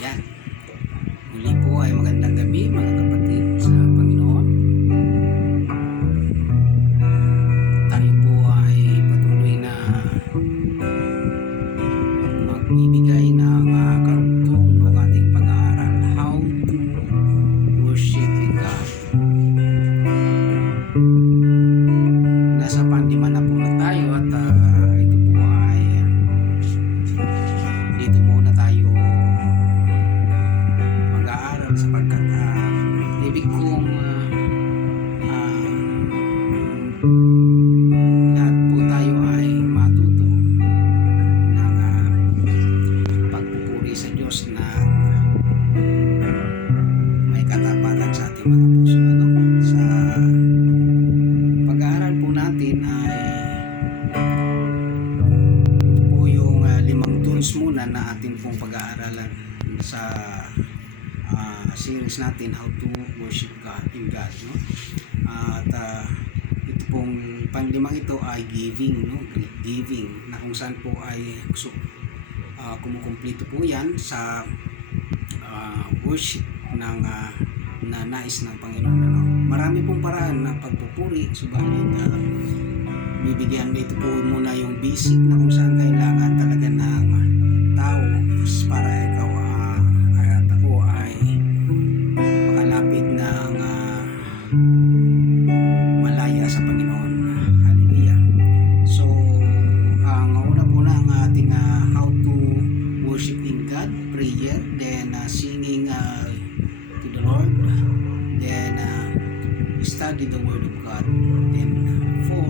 Ayan. Muli po ay magandang gabi mga kapatid sa Panginoon. Tayo po ay patuloy na magbibigay ng karugtong ng ating pag-aaral, How to Worship God. Nasa pandima na po na tayo at ito po ay dito muna tayo mag-aaral sapagkat ibig kong lahat po tayo ay matuto ng pagpupuri sa Diyos na may katapatan sa ating mga puso. Sa pag-aaral po natin ay ito po yung 5 tools muna na ating pong pag-aaralan sa series natin, How to Worship God in God, no? At ito pong panglimang ito ay giving, no? Giving, na kung saan po ay kumukumpleto po yan sa worship ng na nais ng Panginoon, no? Marami pong paraan ng pagpupuri, subalit bibigyan ito po muna yung basic na kung saan kailangan talaga ng tao para ikaw at ako ay makalapit ng malaya sa Panginoon. Hallelujah. So ang una po na ang ating how to worship in God, prayer, then singing to the Lord, then study the Word of God, then 4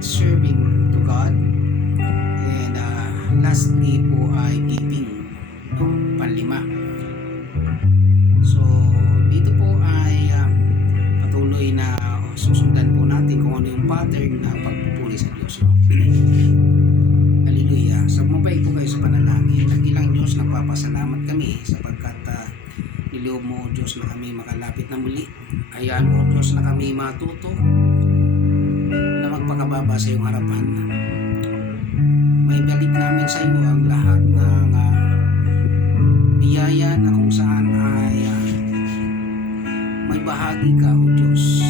serving to God, and lastly po ay giving, no? Panlima. So dito po ay patuloy na susundan po natin kung ano yung pattern na pagpupuri sa Diyos, no? Hallelujah. So mabait po kayo sa panalangin. Nagilang Diyos, nagpapasalamat kami sapagkat niloob mo, Diyos, na kami makalapit na muli. Hayaan mo, Diyos, na kami matuto na magpakababa sa iyong harapan. May balik namin sa iyo ang lahat ng biyaya na kung saan ay may bahagi ka, O Diyos.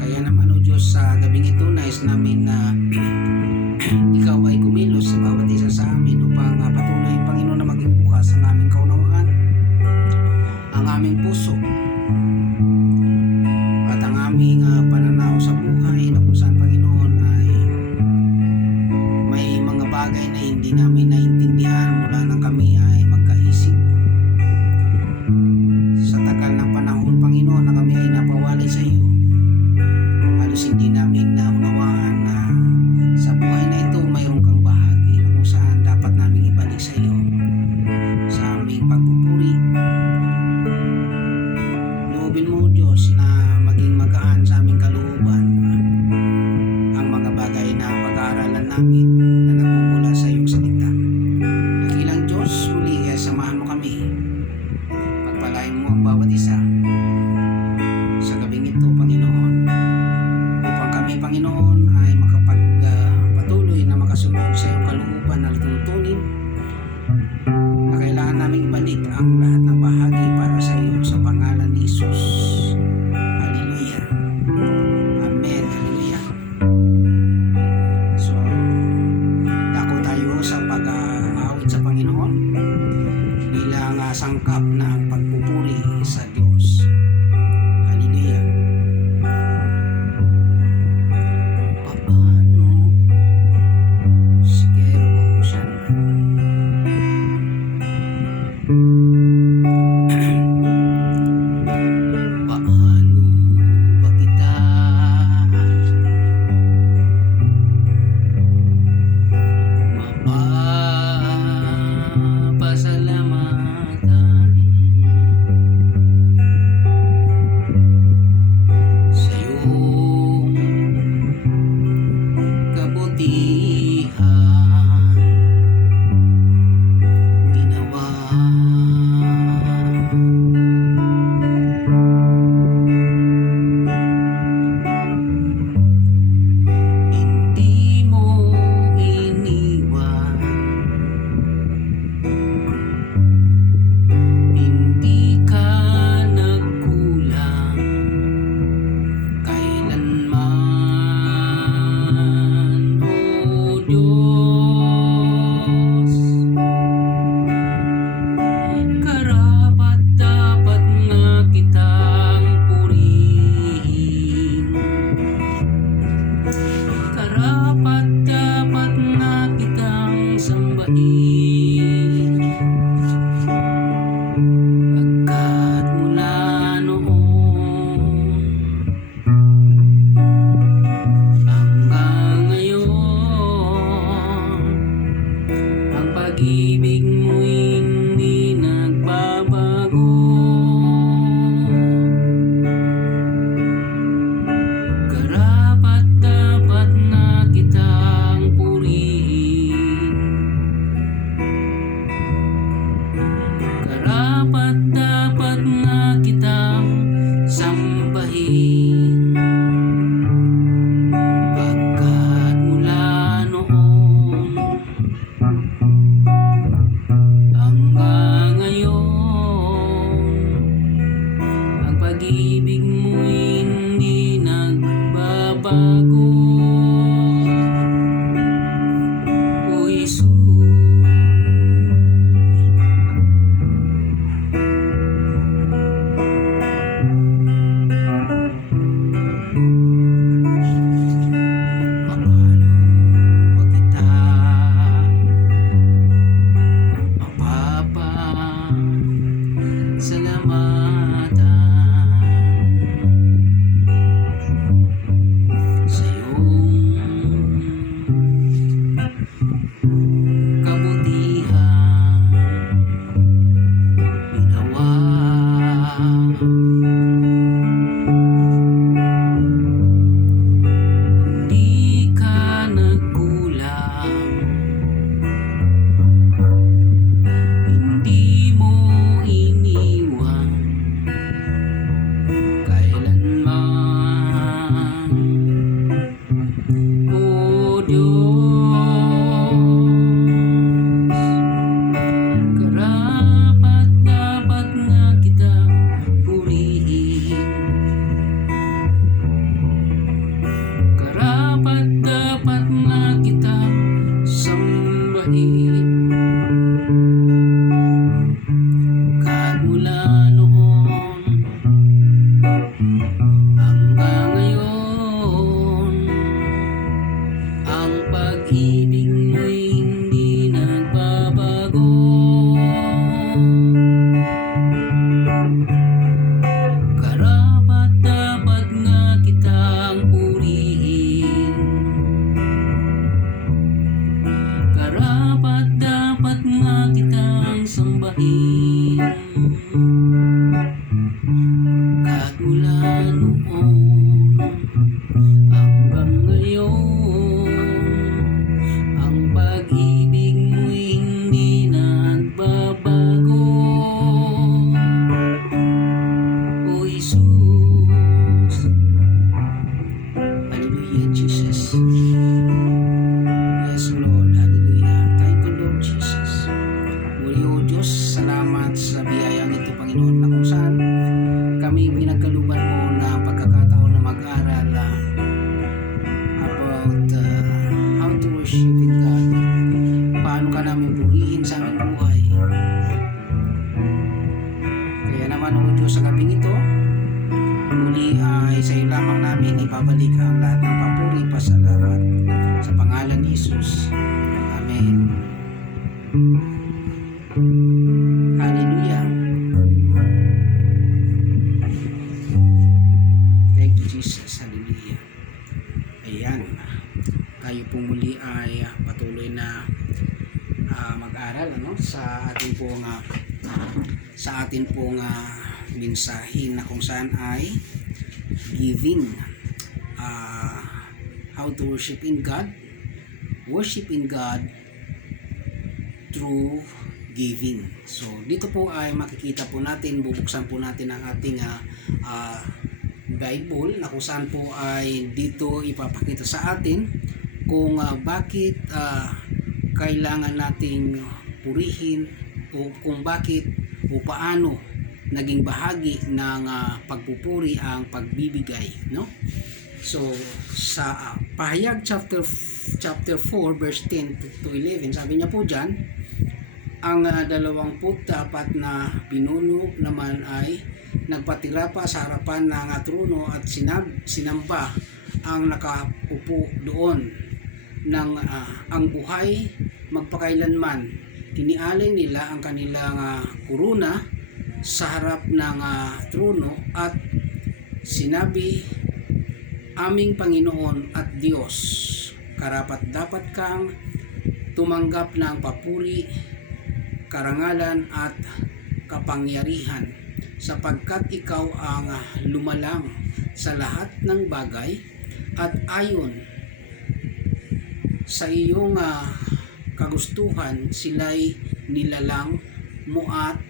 Kaya naman, O Diyos, sa gabing ito, nais namin na ikaw ay kumilos sa bawat isa sa amin upang patuloy, Panginoon, na maging bukas ang aming kaunawaan, ang aming puso, at ang aming pananaw sa buhay, na kung saan, Panginoon, ay may mga bagay na hindi namin naintindihan mula nang kami ay magkaisip. Sa tagal ng panahon, Panginoon, na kami ay napawalay sa iyo, halos hindi namin naunawaan na sa buhay na ito mayroon kang bahagi na kung saan dapat namin ibalik sa iyo. Sa aming pagpupuri, loobin mo, Diyos, na maging magaan sa aming kalooban ang mga bagay na pag-aaralan namin na nagmumula sa iyong salita. Dakilang Diyos, muli samahan mo kami. Pagpalain mo ang bawat isa sa gabing ito, Panginoon, upang kami, Panginoon, ay makapagpatuloy na makasunod sa iyong kalooban na tuntunin na kailangan naming ibalik ang lahat ng bahagi para sa iyo sa pangalan ni Jesus. Hallelujah. Amen. Hallelujah. So, dako tayo sa pag-aawit sa Panginoon bilang sangkap ng pagpupuri sa Diyos. Hallelujah. Paano sigero ko siya paano ba kita mapapasalamatan pag-ibig mo'y hindi nagbabago. Karapat-dapat na kitang purihin. Karapat-dapat na kitang sambahin. Pagkat mula noon hanggang ngayon, ang pag-ibig mo'y hindi nagbabago. O Jesus, dapat na kita sambahin. Kahit mula noon hanggang ngayon, ang pag-ibig mo'y hindi nagbabago. Karapat-dapat na kitang purihin. Karapat-dapat nga kitang sambahin. Kahit mula noon hanggang ngayon, ang pag-ibig mo'y hindi nagbabago. O Jesus, hallelujah Jesus. Yes Lord, hallelujah. Thank you Lord Jesus. Muli o Diyos, salamat sa biyayang ito Panginoon, na kung saan kami pinagkaluban mo na pagkakataon na mag-aral about how to worship in God. Paano ka namin purihin sa aming buhay. Kaya naman o Diyos, sa gabing ito, muli ay sa iyo lamang namin ipabalik ang lahat ng papuri, pasalamat sa pangalan ni Jesus. Amen. Hallelujah. Thank you Jesus. Hallelujah. Ayan. Tayo po muli ay patuloy na mag-aral sa ating pong mensahe na kung saan ay giving, how to worship in God through giving. So dito po ay makikita po natin, bubuksan po natin ang ating Bible, na kung saan po ay dito ipapakita sa atin kung bakit kailangan nating purihin, o kung bakit o paano naging bahagi ng pagpupuri ang pagbibigay, no? So sa Pahayag chapter 4 verse 10 to 11, sabi niya po diyan, ang 24 na pinuno naman ay nagpatira pa sa harapan ng trono at sinamba ang nakaupo doon ng ang buhay magpakailanman. Inialay nila ang kanilang kuruna sa harap ng trono at sinabi, aming Panginoon at Diyos, karapat dapat kang tumanggap ng papuri, karangalan at kapangyarihan, sapagkat ikaw ang lumalang sa lahat ng bagay at ayon sa iyong kagustuhan sila'y nilalang mo at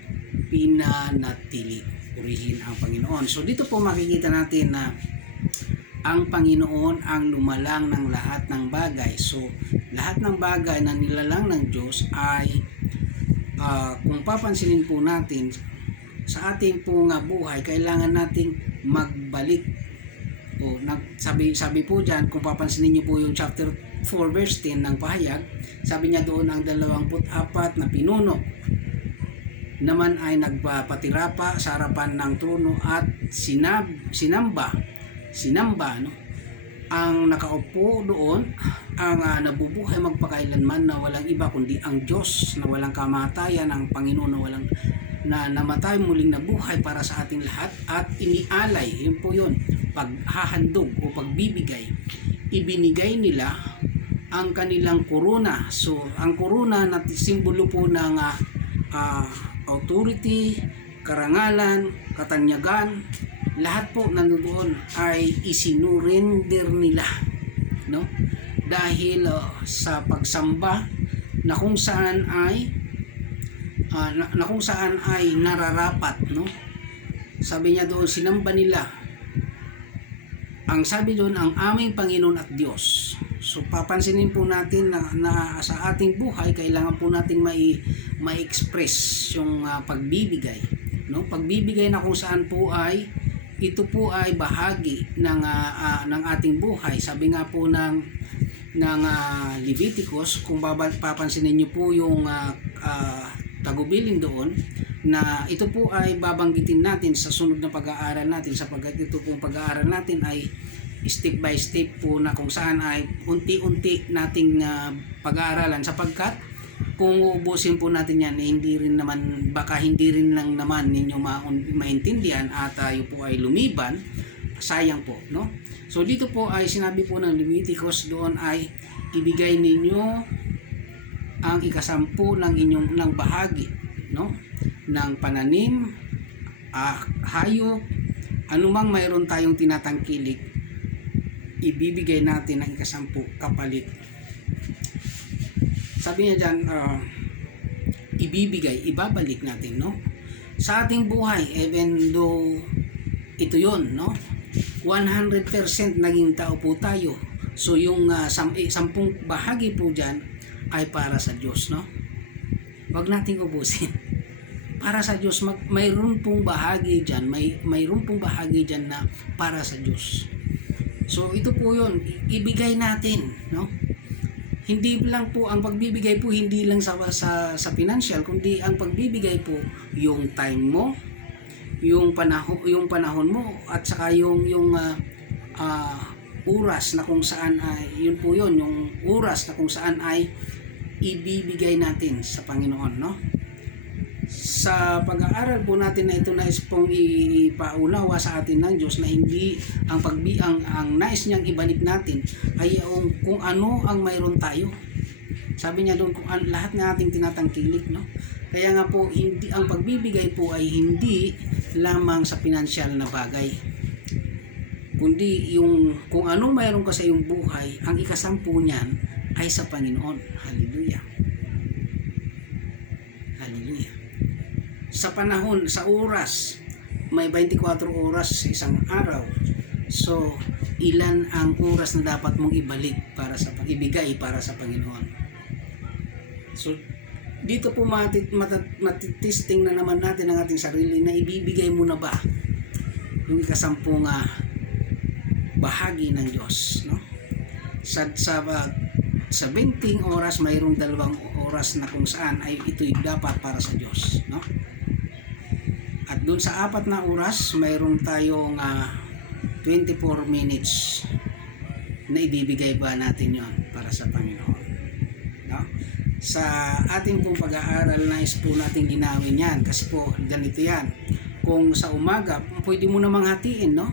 pinanatili. Purihin ang Panginoon. So dito po makikita natin na ang Panginoon ang lumalang ng lahat ng bagay. So lahat ng bagay na nilalang ng Diyos ay kung papansinin po natin sa ating pong buhay, kailangan nating magbalik. O sabi po diyan, kung papansinin niyo po yung chapter 4 verse 10 ng pahayag, sabi niya doon ang 24 na pinuno naman ay nagpapatirapa sa harapan ng trono at sinamba no? Ang nakaupo doon ang nabubuhay magpakailanman na walang iba kundi ang Diyos na walang kamatayan, ang Panginoon na walang namatay muling nabuhay para sa ating lahat at inialay, yun po yun, paghahandog o pagbibigay, ibinigay nila ang kanilang korona. So ang korona na simbolo po ng authority, karangalan, katanyagan, lahat po nandoon ay isinurrender nila, no? Dahil sa pagsamba na kung saan ay nararapat, no? Sabi niya doon, sinamba nila. Ang sabi doon, ang aming Panginoon at Diyos. So papansinin po natin na sa ating buhay kailangan po nating ma-express yung pagbibigay, no? Pagbibigay na kung saan po ay ito po ay bahagi ng ating buhay. Sabi nga po ng Leviticus, kung papansinin niyo po yung tagubilin doon, na ito po ay babanggitin natin sa sunod na pag-aaral natin, sapagkat ito pong pag-aaral natin ay step by step po na kung saan ay unti-unti nating pag-aaralan, sapagkat kung uubusin po natin yan, hindi rin naman, baka hindi rin lang naman ninyo maintindihan at tayo po ay lumiban, sayang po, no? So dito po ay sinabi po ng Leviticus doon ay ibigay ninyo ang ikasampu ng bahagi, no? Ng pananim, hayop, anumang mayroon tayong tinatangkilik, ibibigay natin ang ikasampu kapalit. Sabi niya dyan, ibabalik natin, no? Sa ating buhay, even though ito yon, no? 100% naging tao po tayo. So yung 10 bahagi po dyan ay para sa Diyos, no? Huwag nating ubusin. Para sa Diyos, mayroon pong bahagi dyan, mayroon pong bahagi dyan na para sa Diyos. So ito po yun, ibigay natin, no? Hindi lang po ang pagbibigay po, hindi lang sa financial, kundi ang pagbibigay po yung time mo, yung panahon mo, at saka yung oras na kung saan ay yun po yun, yung oras na kung saan ay ibibigay natin sa Panginoon, no? Sa pag-aaral po natin na ito, nais pong ipaunawa sa atin ng Diyos na hindi ang nais niyang ibalik natin ay kung ano ang mayroon tayo. Sabi niya doon, kung lahat ng ating tinatangkilik, no? Kaya nga po, hindi, ang pagbibigay po ay hindi lamang sa pinansyal na bagay, kundi yung kung ano mayroon ka sa iyong buhay, ang ikasampu niyan ay sa Panginoon. Hallelujah. Hallelujah. Sa panahon, sa oras, may 24 oras sa isang araw. So, ilan ang oras na dapat mong ibalik ibigay para sa Panginoon? So, dito po matitesting na naman natin ang ating sarili na ibibigay mo na ba yung ikasampung bahagi ng Diyos, no? Sa 20 oras, mayroong 2 oras na kung saan ay ito'y dapat para sa Diyos, no? At doon sa 4 na oras, mayroon tayong 24 minutes na ibibigay ba natin yon para sa Panginoon, no? Sa ating pong pag-aaral, nais po natin ginawin yan kasi po ganito yan. Kung sa umaga, pwede mo namang hatiin, no?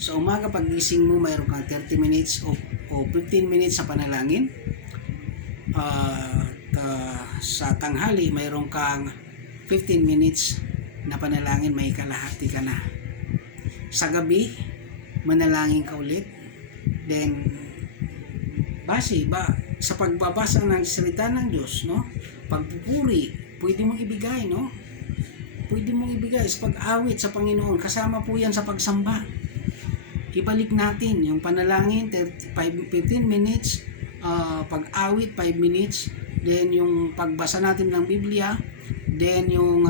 Sa umaga, pag gising mo, mayroon kang 30 minutes o 15 minutes sa panalangin. sa tanghali mayroon kang 15 minutes na panalangin, may kalahati ka na. Sa gabi manalangin ka ulit. Then sa pagbabasa ng salita ng Diyos, no? Pagpupuri, pwede mong ibigay, no? Pwede mong ibigay sa pag-awit sa Panginoon. Kasama po yan sa pagsamba. Ibalik natin yung panalangin, 15 minutes, pag-awit, 5 minutes, then yung pagbasa natin ng Biblia, then yung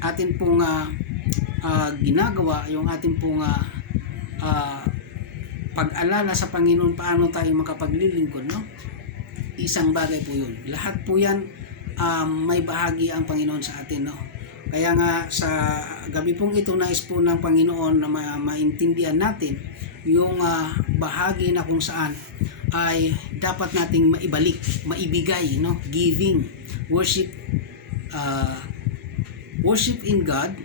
atin pong ginagawa, yung atin pong pag-alala sa Panginoon, paano tayo makapaglilingkod, no? Isang bagay po yun. Lahat po yan, may bahagi ang Panginoon sa atin, no? Kaya nga sa gabi pong ito, nais po ng Panginoon na maintindihan natin yung bahagi na kung saan ay dapat nating maibigay, no? Giving, worship in God,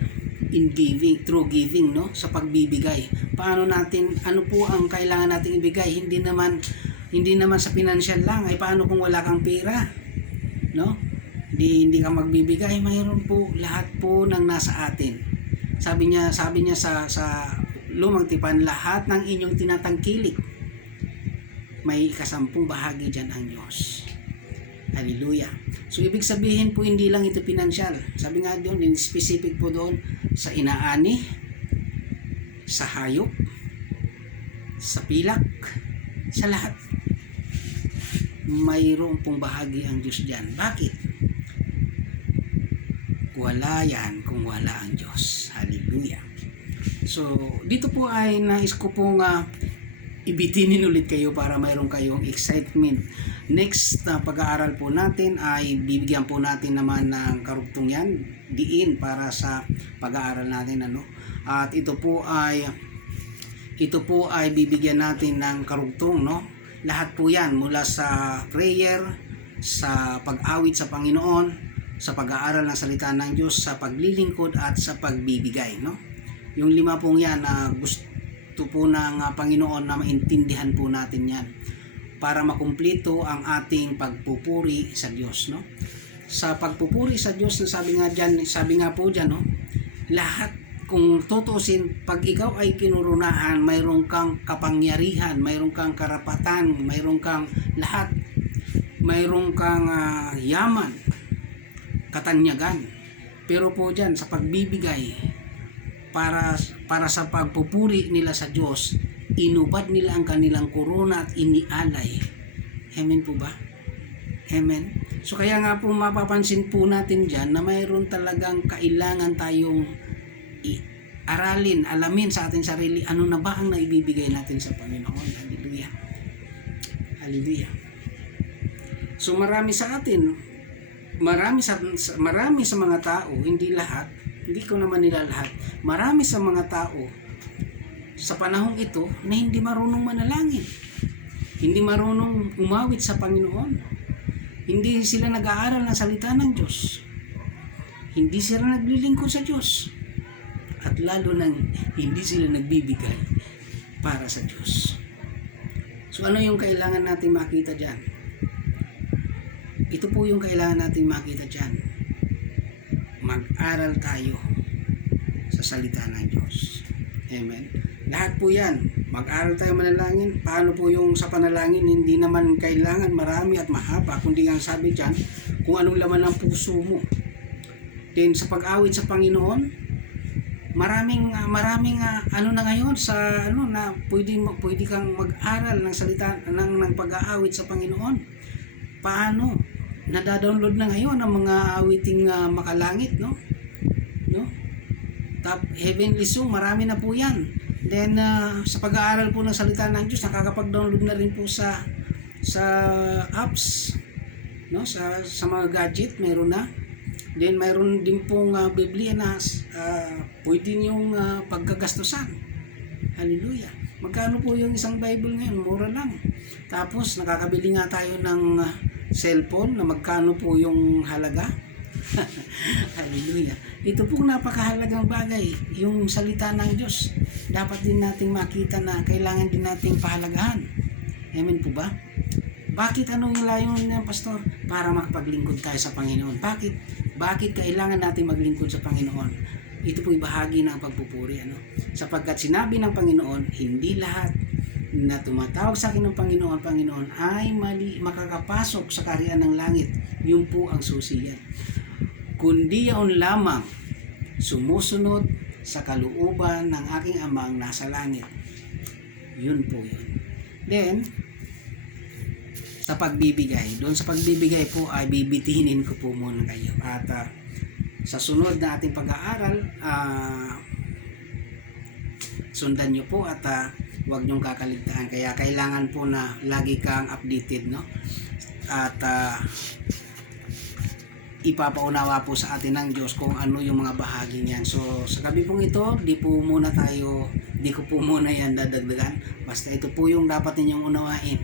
in giving, through giving, no? Sa pagbibigay. Paano natin, ano po ang kailangan nating ibigay? Hindi naman sa financial lang. Ay paano kung wala kang pera, no? Hindi ka magbibigay. Mayroon po lahat po ng nasa atin. Sabi niya sa Lumang Tipan, lahat ng inyong tinatangkilik, may 10 bahagi dyan ang Diyos. Hallelujah. So ibig sabihin po, hindi lang ito financial. Sabi nga doon, in specific po doon, sa inaani, sa hayop, sa pilak, sa lahat. Mayroon pong bahagi ang Diyos dyan. Bakit? Wala yan kung wala ang Diyos. Hallelujah. So dito po ay nais ko pong ibitinin ulit kayo para mayroon kayong excitement. Next pag-aaral po natin ay bibigyan po natin naman ng karugtong yan, diin para sa pag-aaral natin, ano. At ito po ay bibigyan natin ng karugtong, no. Lahat po yan mula sa prayer, sa pag-awit sa Panginoon, sa pag-aaral ng salita ng Diyos, sa paglilingkod at sa pagbibigay, no. Yung 5 pong yan na gusto po ng Panginoon na maintindihan po natin yan para makumplito ang ating pagpupuri sa Diyos, no. Sa pagpupuri sa Diyos, sabi nga po diyan, no, lahat, kung tutusin, pag ikaw ay kinurunahan, mayroon kang kapangyarihan, mayroon kang karapatan, mayroon kang lahat, mayroon kang yaman, katanyagan. Pero po diyan sa pagbibigay para sa pagpupuri nila sa Diyos, inubad nila ang kanilang korona at inialay. Amen po ba? Amen. So kaya nga po mapapansin po natin diyan na mayroon talagang kailangan tayong alamin sa ating sarili, ano na ba ang naibibigay natin sa Panginoon. Hallelujah. Hallelujah. So marami sa mga tao, hindi lahat, hindi ko naman nila lahat, marami sa mga tao sa panahong ito na hindi marunong manalangin, hindi marunong umawit sa Panginoon, hindi sila nag-aaral ng salita ng Diyos, hindi sila naglilingkod sa Diyos, at lalo nang hindi sila nagbibigay para sa Diyos. So ano yung kailangan natin makita dyan? Ito po yung kailangan natin makita dyan. Mag-aral tayo sa salita ng Diyos. Amen. Lahat po yan. Mag-aral tayo manalangin. Paano po yung sa panalangin? Hindi naman kailangan marami at mahaba, kundi ang sabi dyan, kung anong laman ng puso mo. Then sa pag-awit sa Panginoon, maraming ano na ngayon sa ano na pwede kang mag-aral ng salita ng pag-aawit sa Panginoon. Paano? Nada-download na ngayon ang mga awiting makalangit, no? Top Heavenly Song, marami na po 'yan. Then sa pag-aaral po ng salita ng Diyos, nakakapag-download na rin po sa apps, no? Sa mga gadget meron na. Then mayroon din pong Biblia na pwede niyong pagkagastusan. Hallelujah. Magkano po yung isang Bible ngayon? Mura lang. Tapos nakakabili nga tayo ng cellphone na magkano po yung halaga. Hallelujah. Ito pong napakahalagang bagay, yung salita ng Diyos. Dapat din nating makita na kailangan din nating pahalagahan. Amen po ba? Bakit ano yung layunin niya, Pastor? Para makapaglingkod tayo sa Panginoon. Bakit kailangan natin maglingkod sa Panginoon? Ito po'y bahagi ng pagpupuri. Sapagkat sinabi ng Panginoon, hindi lahat na tumatawag sa akin ng Panginoon ay makakapasok sa kaharian ng langit. Yun po ang susi yan. Kundi yaon lamang sumusunod sa kalooban ng aking amang nasa langit. Yun po yun. Then, sa pagbibigay, doon sa pagbibigay po ay bibitinin ko po muna kayo. At sa sunod na ating pag-aaral, sundan nyo po at huwag nyong kakaligtaan. Kaya kailangan po na lagi kang updated, no? At ipapaunawa po sa atin ng Diyos kung ano yung mga bahagi niyan. So sa gabi pong ito, di ko po muna yan dadagdagan. Basta ito po yung dapat ninyong unawain.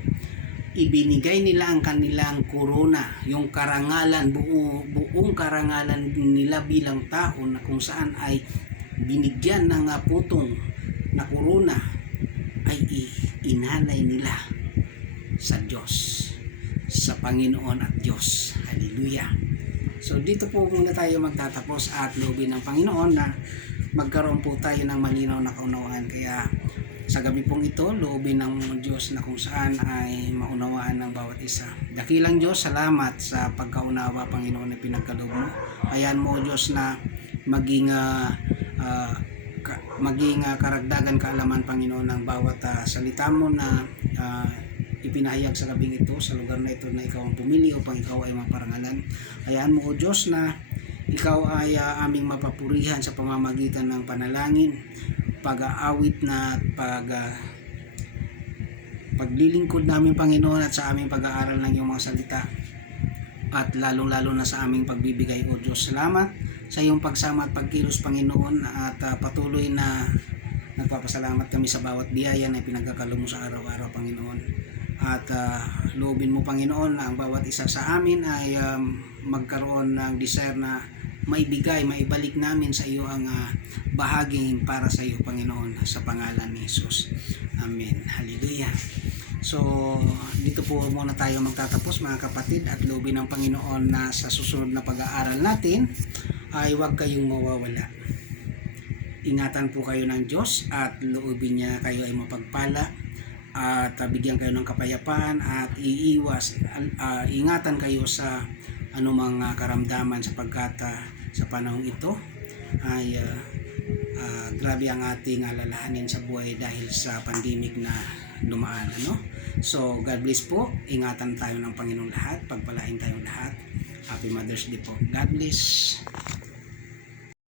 Ibinigay nila ang kanilang korona, yung karangalan, buong karangalan nila bilang tao, na kung saan ay binigyan ng putong na korona, ay inalay nila sa Diyos, sa Panginoon at Diyos. Hallelujah. So dito po muna tayo magtatapos at loobin ng Panginoon na magkaroon po tayo ng malinaw na kaunawaan. Kaya sa gabi pong ito, loobin ng Diyos na kung saan ay maunawaan ng bawat isa. Dakilang Diyos, salamat sa pagkaunawa, Panginoon, na pinagkaloob mo. Ayan mo, Diyos, na maging karagdagan kaalaman, Panginoon, ng bawat salita mo na ipinahayag sa gabing ito, sa lugar na ito na ikaw ang pumili upang ikaw ay maparangalan. Hayaan mo, O Diyos, na ikaw ay aming mapapurihan sa pamamagitan ng panalangin, pag-aawit na paglilingkod namin, Panginoon, at sa aming pag-aaral ng iyong mga salita, at lalong-lalo na sa aming pagbibigay, O Diyos. Salamat sa iyong pagsama at pagkilos, Panginoon, at patuloy na nagpapasalamat kami sa bawat biyaya na pinagkakalob mo sa araw-araw, Panginoon. At loobin mo, Panginoon, na ang bawat isa sa amin ay magkaroon ng desire na maibalik namin sa iyo ang bahaging para sa iyo, Panginoon, sa pangalan ni Jesus. Amen. Hallelujah. So, dito po muna tayo magtatapos, mga kapatid, at loobin ng Panginoon na sa susunod na pag-aaral natin ay huwag kayong mawawala. Ingatan po kayo ng Diyos at loobin niya kayo ay mapagpala at bigyan kayo ng kapayapaan at ingatan kayo sa anumang karamdaman, sapagkat sa panahong ito ay grabe ang ating alalahanin sa buhay dahil sa pandemic na dumaan. So God bless po, ingatan tayo ng Panginoong lahat, pagpalain tayong lahat. Happy Mother's Day po. God bless.